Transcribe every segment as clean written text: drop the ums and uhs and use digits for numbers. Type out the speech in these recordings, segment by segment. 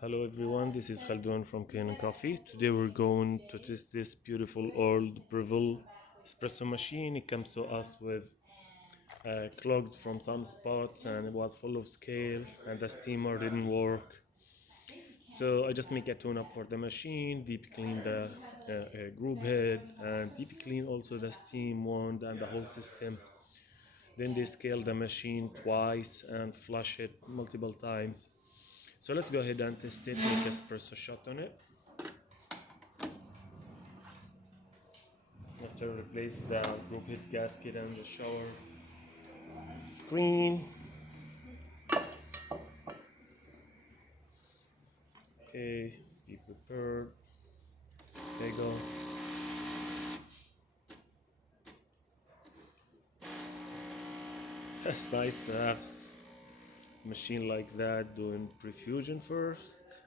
Hello everyone, this is Khaldun from Kanen Coffee. Today we're going to test this beautiful old Breville espresso machine. It comes to us with clogged from some spots and it was full of scale and the steamer didn't work. So I just make a tune-up for the machine, deep clean the group head and deep clean also the steam wand and the whole system. Then they scale the machine twice and flush it multiple times. So let's go ahead and test it, make espresso shot on it. After replace the group head gasket and the shower screen. Okay, let's be prepared. There you go. That's nice to have a machine like that doing prefusion first.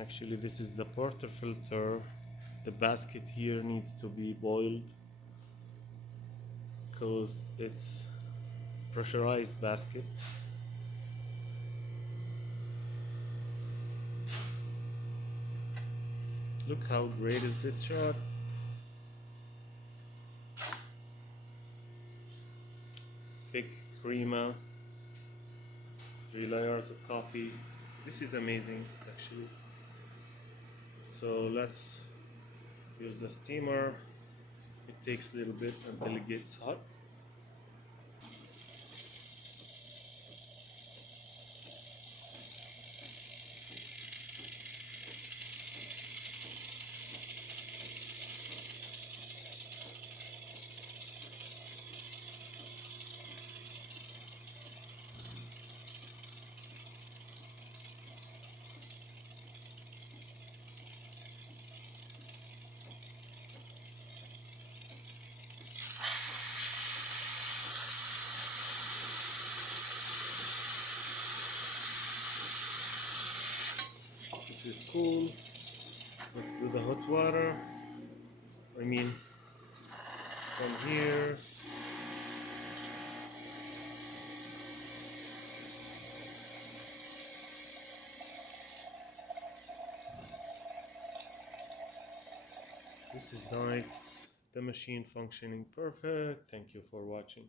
Actually, this is the porter filter. The basket here needs to be boiled because it's pressurized basket. Look how great is this shot. Thick crema, 3 layers of coffee. This is amazing actually. So let's use the steamer. It takes a little bit until it gets hot. This is cool. Let's do the hot water. I mean, from here. This is nice. The machine functioning perfect. Thank you for watching.